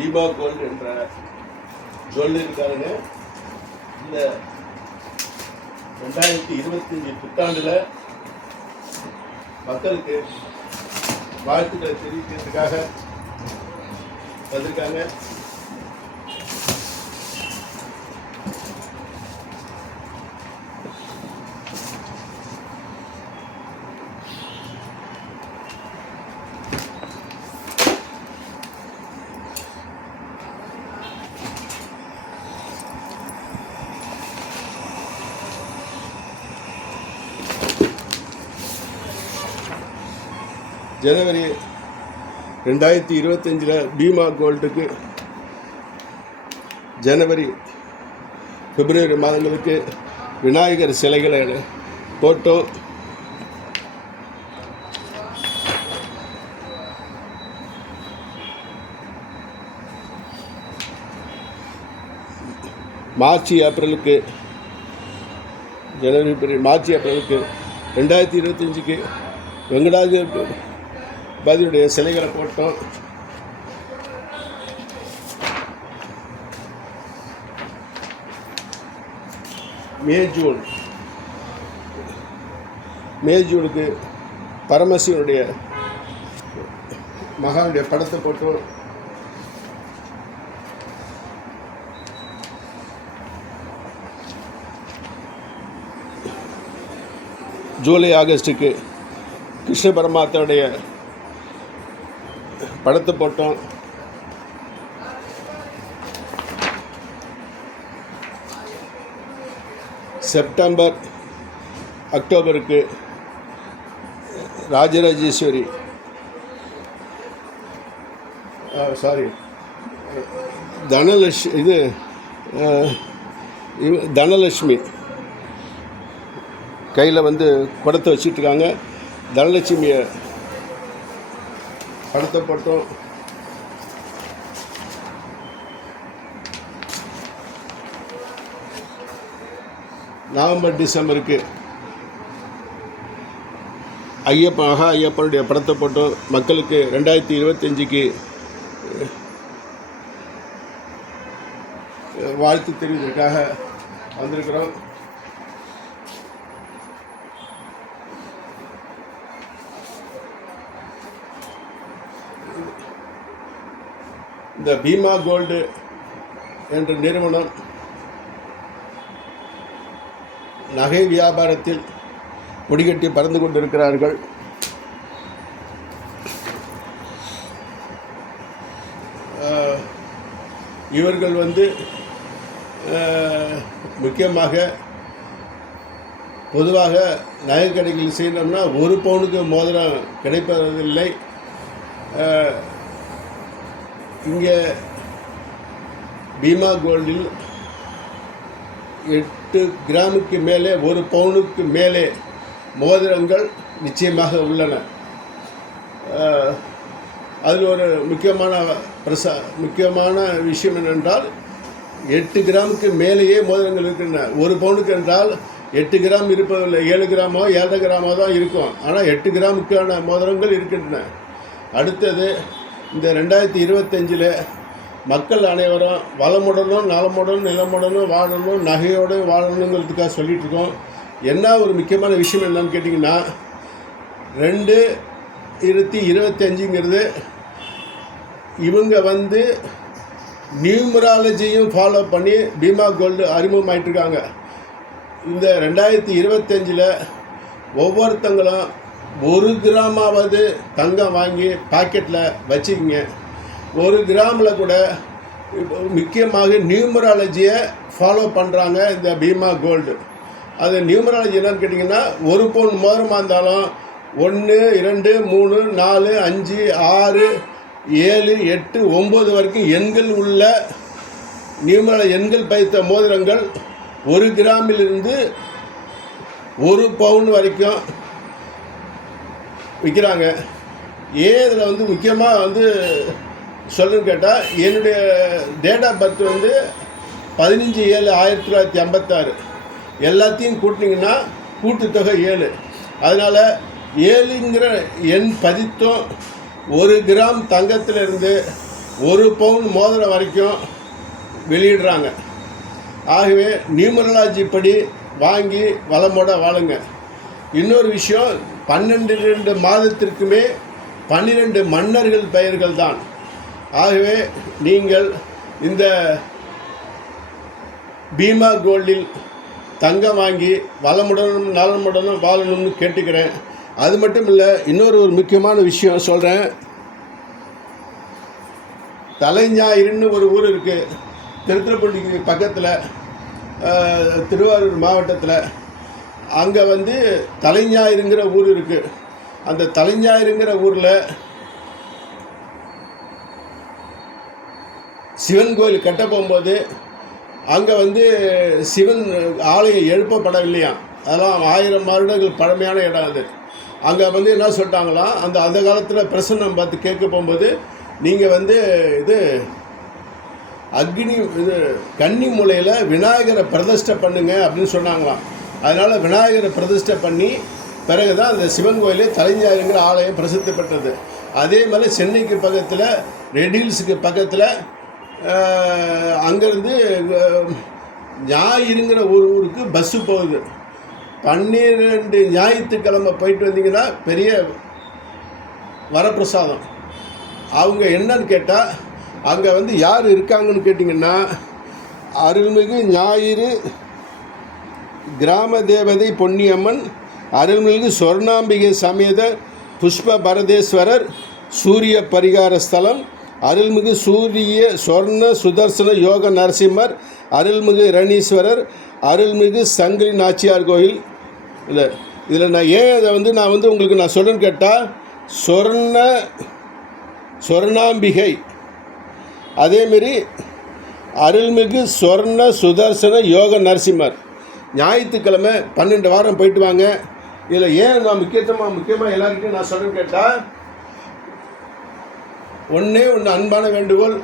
Bima gold என்ற ஜுவல்லரிக்காரங்க இந்த 2025 புத்தாண்டில் மக்களுக்கு வாழ்த்துக்களை தெரிவிக்கிறதுக்காக வந்திருக்காங்க. ஜனவரி 2025 பீமா கோல்டுக்கு ஜனவரி பிப்ரவரி மாதங்களுக்கு விநாயகர் சிலைகளை போட்டோம். மார்ச் ஏப்ரலுக்கு 2025க்கு வெங்கடாஜலபதியுடைய சிலைகளை போட்டோம். மே ஜூனுக்கு பரமசிவனுடைய மகானுடைய படத்தை போட்டோம். ஜூலை ஆகஸ்ட்டுக்கு கிருஷ்ண பரமாத்மாவுடைய படத்தை போட்டோம். செப்டம்பர் அக்டோபருக்கு ராஜராஜேஸ்வரி தனலட்சுமி கையில் குடத்தை வச்சுட்ருக்காங்க. தனலட்சுமியை படத்தை போட்டோம். நவம்பர் டிசம்பருக்கு ஐயப்பனுடைய படத்தை போட்டோம். மக்களுக்கு 2025க்கு வாழ்த்து தெரிவிப்பதற்காக வந்திருக்கிறோம். இந்த பீமா கோல்டு என்ற நிறுவனம் நகை வியாபாரத்தில் முடிகட்டி பறந்து கொண்டிருக்கிறார்கள். இவர்கள் முக்கியமாக பொதுவாக நகை கடைகளில் செய்யணும்னா 1 பவுனுக்கு மோதிரம் கிடைப்பதில்லை. இங்கே பீமா கோல்டில் 8 கிராமுக்கு மேலே 1 பவுனுக்கு மேலே மோதிரங்கள் நிச்சயமாக உள்ளன. அதில் ஒரு முக்கியமான விஷயம் என்னென்றால் 8 கிராமுக்கு மேலேயே மோதிரங்கள் இருக்கின்றன. 1 பவுனுக்கு என்றால் 8 கிராம் இருப்பதில்லை, 7 கிராமோ 7.5 கிராமோ தான் இருக்கும். ஆனால் 8 கிராமுக்கான மோதிரங்கள் இருக்கின்றன. அடுத்தது இந்த 2025 மக்கள் அனைவரும் வளமுடனும் நலமுடனும் நிலமுடனும் வாழணும், நகையோடு வாழணுங்கிறதுக்காக சொல்லிகிட்ருக்கோம். என்ன ஒரு முக்கியமான விஷயம் என்னன்னு கேட்டிங்கன்னா, 2025ங்கிறது இவங்க நியூமராலஜியும் ஃபாலோ பண்ணி பீமா கோல்டு அறிமுகமாயிட்ருக்காங்க. இந்த 2025 ஒவ்வொருத்தங்களும் 1 கிராமாவது தங்கம் வாங்கி பாக்கெட்டில் வச்சுக்கிங்க. 1 கிராமில் கூட முக்கியமாக நியூமராலஜியை ஃபாலோ பண்ணுறாங்க இந்த பீமா கோல்டு. அது நியூமராலஜி என்னன்னு கேட்டிங்கன்னா, 1 பவுன் மோதிரமாக இருந்தாலும் 1, 2, 3, 4, 5, 6, 7, 8, 9 வரைக்கும் எண்கள் உள்ள நியூமராலஜி எண்கள் பதித்த மோதிரங்கள் 1 கிராமிலிருந்து 1 பவுன் வரைக்கும் விற்கிறாங்க. ஏன் இதில் முக்கியமாக சொல்லுன்னு கேட்டால், என்னுடைய டேட் ஆஃப் பர்த் 15/7/1956. எல்லாத்தையும் கூட்டினீங்கன்னா கூட்டுத்தொகை 7. அதனால் 7ங்கிற எண் பதித்தும் 1 கிராம் தங்கத்திலிருந்து 1 பவுன் மோதிரம் வரைக்கும் வெளியிடுறாங்க. ஆகவே நியூமராலஜி படி வாங்கி வளமோட வாழுங்க. இன்னொரு விஷயம், 12 மாதத்திற்குமே 12 மன்னர்கள் பெயர்கள் தான். ஆகவே நீங்கள் இந்த பீமா கோல்டில் தங்கம் வாங்கி வளமுடனும் நலமுடனும் வாழணும்னு கேட்டுக்கிறேன். அது மட்டும் இல்லை, இன்னொரு முக்கியமான விஷயம் சொல்கிறேன். தலைஞாயிறுன்னு ஒரு ஊர் இருக்குது, திருத்துறைப்பூண்டிக்கு பக்கத்தில், திருவாரூர் மாவட்டத்தில். அங்கே வந்து தலைஞாயிறுங்கிற ஊர் இருக்குது. அந்த தலைஞாயிறுங்கிற ஊரில் சிவன் கோயில் கட்ட போகும்போது அங்கே வந்து சிவன் ஆலயம் எழுப்பப்படவில்லையா. அதெல்லாம் 1000 வருடங்கள் பழமையான இடம் அது. அங்கே வந்து என்ன சொல்லிட்டாங்களாம், அந்த காலத்தில் பிரசன்னம் பார்த்து கேட்க போகும்போது நீங்கள் வந்து இது கன்னி மூலையில் விநாயகரை பிரதிஷ்டை பண்ணுங்க அப்படின்னு சொன்னாங்களாம். அதனால் விநாயகரை பிரதிஷ்டை பண்ணி பிறகு தான் அந்த சிவன் கோயிலே தலைஞாயிறுங்கிற ஆலயம் பிரசித்தி பெற்றது. அதே மாதிரி சென்னைக்கு பக்கத்தில் ரெட் ஹில்ஸுக்கு பக்கத்தில் அங்கேருந்து ஞாயிறுங்கிற ஒரு ஊருக்கு பஸ்ஸு போகுது. 12 ஞாயிற்றுக்கிழமை போயிட்டு வந்தீங்கன்னா பெரிய வரப்பிரசாதம். அவங்க என்னன்னு கேட்டால், அங்கே வந்து யார் இருக்காங்கன்னு கேட்டிங்கன்னா, அருள்மிகு ஞாயிறு கிராம தேவதை பொன்னியம்மன், அருள்மிகு சொர்ணாம்பிகை சமேத புஷ்ப பரதேஸ்வரர் சூரிய பரிகார ஸ்தலம், அருள்மிகு சூரிய சொர்ண சுதர்சன யோக நரசிம்மர், அருள்மிகு ரணீஸ்வரர், அருள்மிகு சங்கிலி நாச்சியார் கோயில். இதில் நான் ஏன் அதை வந்து நான் உங்களுக்கு நான் சொல்கிறேன்னு கேட்டால், சொர்ணாம்பிகை, அதேமாரி அருள்மிகு சொர்ண சுதர்சன யோக நரசிம்மர். ஞாயிற்றுக்கிழமை 12 வாரம் போயிட்டு வாங்க. இதில் ஏன் நான் முக்கியமாக எல்லாருக்கும் நான் சொல்கிறேன்னு கேட்டால், ஒன்று அன்பான வேண்டுகோள்,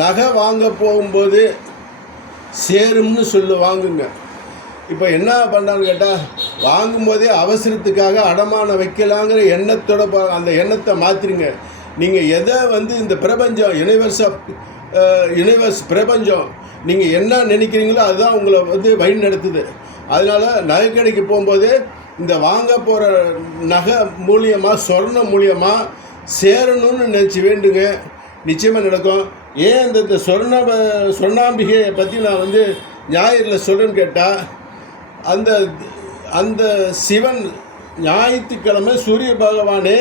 நகை வாங்க போகும்போது சேரும்னு வாங்குங்க. இப்போ என்ன பண்ணுறான்னு கேட்டால், வாங்கும்போதே அவசரத்துக்காக அடமானம் வைக்கலாங்கிற எண்ணத்தோட அந்த எண்ணத்தை மாற்றிருங்க. நீங்கள் எதை வந்து இந்த பிரபஞ்சம் யூனிவர்ஸ் பிரபஞ்சம் நீங்கள் என்ன நினைக்கிறீங்களோ அதுதான் உங்களை வந்து வழி நடத்துது. அதனால் நகைக்கடைக்கு போகும்போது இந்த வாங்க போகிற நகை மூலியமாக சொர்ணம் மூலியமாக சேரணும்னு நினச்சி வேண்டுங்க, நிச்சயமாக நடக்கும். ஏன் இந்த சொர்ணாம்பிகையை பற்றி நான் வந்து ஞாயிறில் சொல்கிறேன்னு கேட்டால், அந்த சிவன் ஞாயிற்றுக்கிழமை சூரிய பகவானே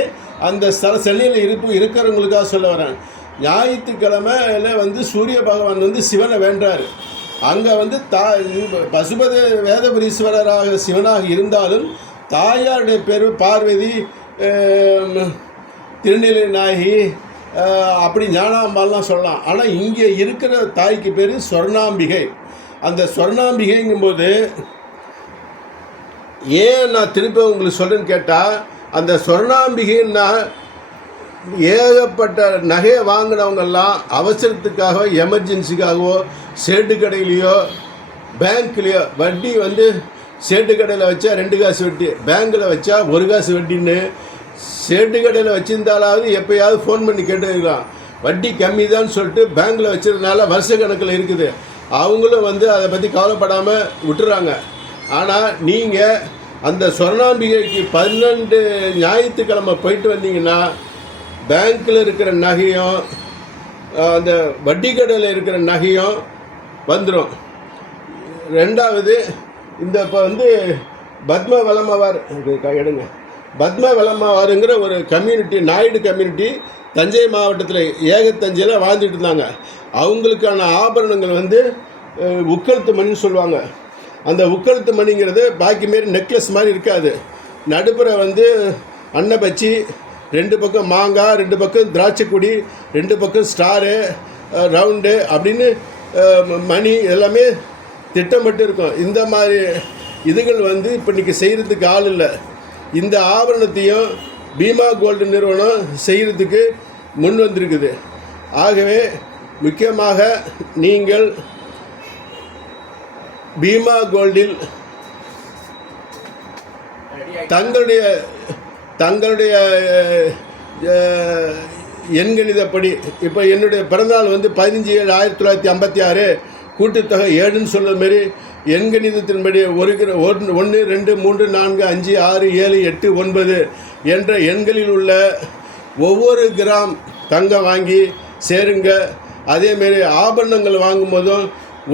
அந்த சென்னையில் இருக்கிறவங்களுக்காக சொல்ல வரேன். ஞாயிற்றுக்கிழமையில் வந்து சூரிய பகவான் வந்து சிவனை வேண்டார். அங்கே வந்து பசுபத வேதபுரீஸ்வரராக சிவனாக இருந்தாலும் தாயாருடைய பேர் பார்வதி, திருநெல்வேலி நாயகி, அப்படி ஞானாம்பாலாம் சொல்லலாம். ஆனால் இங்கே இருக்கிற தாய்க்கு பேர் சொர்ணாம்பிகை. அந்த சொர்ணாம்பிகைங்கும்போது ஏன் நான் திருப்பி உங்களுக்கு சொல்கிறேன்னு கேட்டால், அந்த சொர்ணாம்பிகைன்னா ஏகப்பட்ட நகையை வாங்கினவங்கெல்லாம் அவசரத்துக்காக எமர்ஜென்சிக்காகவோ சேட்டு கடையிலையோ பேங்க்லேயோ வட்டி வந்து சேட்டு கடையில் வச்சா 2 காசு வட்டி, பேங்க்கில் வச்சா 1 காசு வட்டின்னு சேட்டு கடையில் வச்சுருந்தாலாவது எப்போயாவது ஃபோன் பண்ணி கேட்டுக்கலாம். வட்டி கம்மி தான் சொல்லிட்டு பேங்க்கில் வச்சதுனால வருஷ கணக்கில் இருக்குது. அவங்களும் வந்து அதை பற்றி கவலைப்படாமல் விட்டுறாங்க. ஆனால் நீங்கள் அந்த சொர்ணாம்பிகைக்கு 12 ஞாயிற்றுக்கிழமை போயிட்டு வந்தீங்கன்னா பேங்க்கில் இருக்கிற நகையும் அந்த வட்டி கடையில் இருக்கிற நகையும் வந்துடும். ரெண்டாவது, இந்த இப்போ வந்து பத்ம வலமவார் எடுங்க, பத்ம வலமவாருங்கிற ஒரு கம்யூனிட்டி, நாயுடு கம்யூனிட்டி தஞ்சை மாவட்டத்தில் ஏகத்தஞ்சையில் வாழ்ந்துட்டு இருந்தாங்க. அவங்களுக்கான ஆபரணங்கள் வந்து உக்கழுத்து மணின்னு சொல்லுவாங்க. அந்த உக்கழுத்து மணிங்கிறது பாக்கி மாரி நெக்லஸ் மாதிரி இருக்காது. நடுப்புற வந்து அன்னப்பச்சி, 2 பக்கம் மாங்காய், 2 பக்கம் திராட்சைக்குடி, 2 பக்கம் ஸ்டாரு, ரவுண்டு அப்படின்னு மணி எல்லாமே திட்டமிட்டு இருக்கும். இந்த மாதிரி இதுகள் வந்து இப்போ இன்றைக்கி செய்கிறதுக்கு ஆள் இல்லை. இந்த ஆபரணத்தையும் பீமா கோல்டு நிறுவனம் செய்கிறதுக்கு முன் வந்திருக்குது. ஆகவே முக்கியமாக நீங்கள் பீமா கோல்டில் தங்களுடைய எண்கணிதப்படி இப்போ என்னுடைய பிறந்தநாள் வந்து 15/7/1956 கூட்டுத்தொகை 7ன்னு சொல்ல மாரி எண்கணிதத்தின்படி 1 2 3 4 5 6 7 8 9 என்ற எண்களில் உள்ள ஒவ்வொரு கிராம் தங்கம் வாங்கி சேருங்க. அதேமாரி ஆபரணங்கள் வாங்கும்போதும்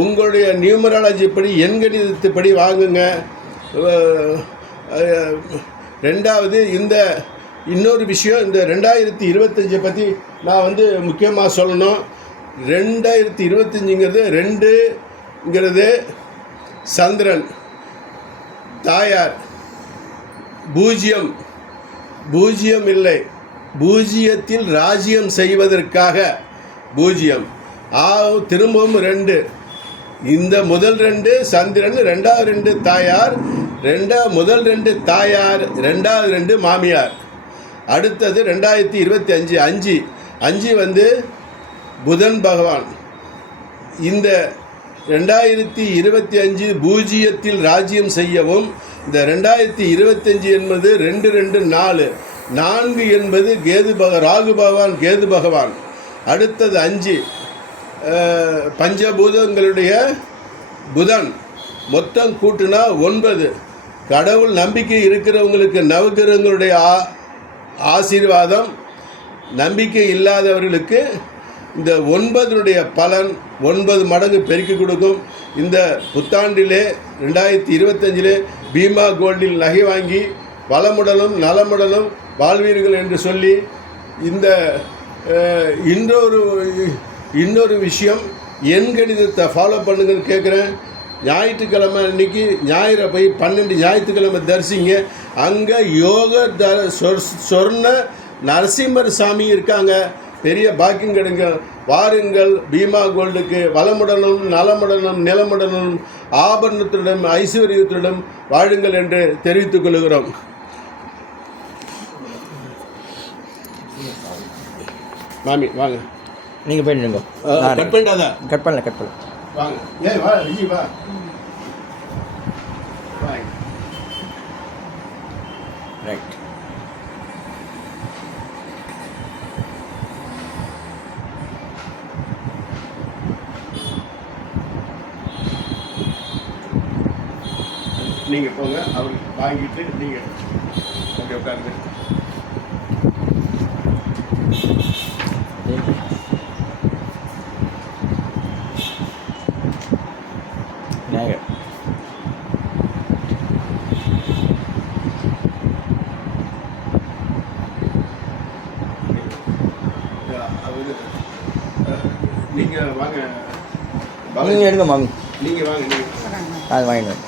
உங்களுடைய நியூமராலஜி படி எண்கணிதத்துப்படி வாங்குங்க. ரெண்டாவது இன்னொரு விஷயம், இந்த 2025 பற்றி நான் வந்து முக்கியமாக சொல்லணும். 2025ங்கிறது 2ங்கிறது சந்திரன், தாயார், பூஜ்ஜியம் இல்லை, பூஜ்ஜியத்தில் ராஜ்யம் செய்வதற்காக பூஜ்ஜியம் திரும்பவும் 2. இந்த முதல் 2 சந்திரன், 2வது 2 தாயார், முதல் 2 தாயார், 2வது 2 மாமியார். அடுத்தது 2025 5 வந்து புதன் பகவான். இந்த 2025 பூஜ்ஜியத்தில் ராஜ்யம் செய்யவும், இந்த 2025 என்பது 2 2 4 4 என்பது ராகு பகவான், கேது பகவான். அடுத்தது 5 பஞ்சபூதங்களுடைய புதன், மொத்தம் கூட்டுனா 9. கடவுள் நம்பிக்கை இருக்கிறவங்களுக்கு நவகிரகங்களுடைய ஆசீர்வாதம், நம்பிக்கை இல்லாதவர்களுக்கு இந்த 9னுடைய பலன் 9 மடங்கு பெருக்கி கொடுக்கும். இந்த புத்தாண்டிலே 2025 பீமா கோல்டில் நகை வாங்கி வளமுடனும் நலமுடனும் வாழ்வீர்கள் என்று சொல்லி, இந்த இன்னொரு விஷயம், எண்கணிதத்தை ஃபாலோ பண்ணுங்கன்னு கேட்குறேன். ஞாயிற்றுக்கிழமை அன்றைக்கி ஞாயிறை போய் 12 ஞாயிற்றுக்கிழமை தரிசிங்க. அங்கே சொர்ண நரசிம்மர் சாமி இருக்காங்க. பெரிய பாக்கியம் கிடைங்க. வாருங்கள் பீமா கோல்டுக்கு. வளமுடனும் நலமுடனும் நிலமுடனும் ஆபரணத்துடன் ஐஸ்வர்யத்துடன் வாழுங்கள் என்று தெரிவித்துக் கொள்கிறோம். மாமி வாங்க, நீங்கள் போயிடுங்க. கட் பண்ணிட்டாதா? கட் பண்ணல வாங்க. வா விஜி வா. ரைட். நீங்கள் போங்க, அவருக்கு வாங்கிட்டு நீங்கள் ஓகே உட்காருங்க. நீங்கள் வாங்க, நீங்கள் எடுங்க மாமி. நீங்கள் வாங்க, அது வாங்கிடுவேன்.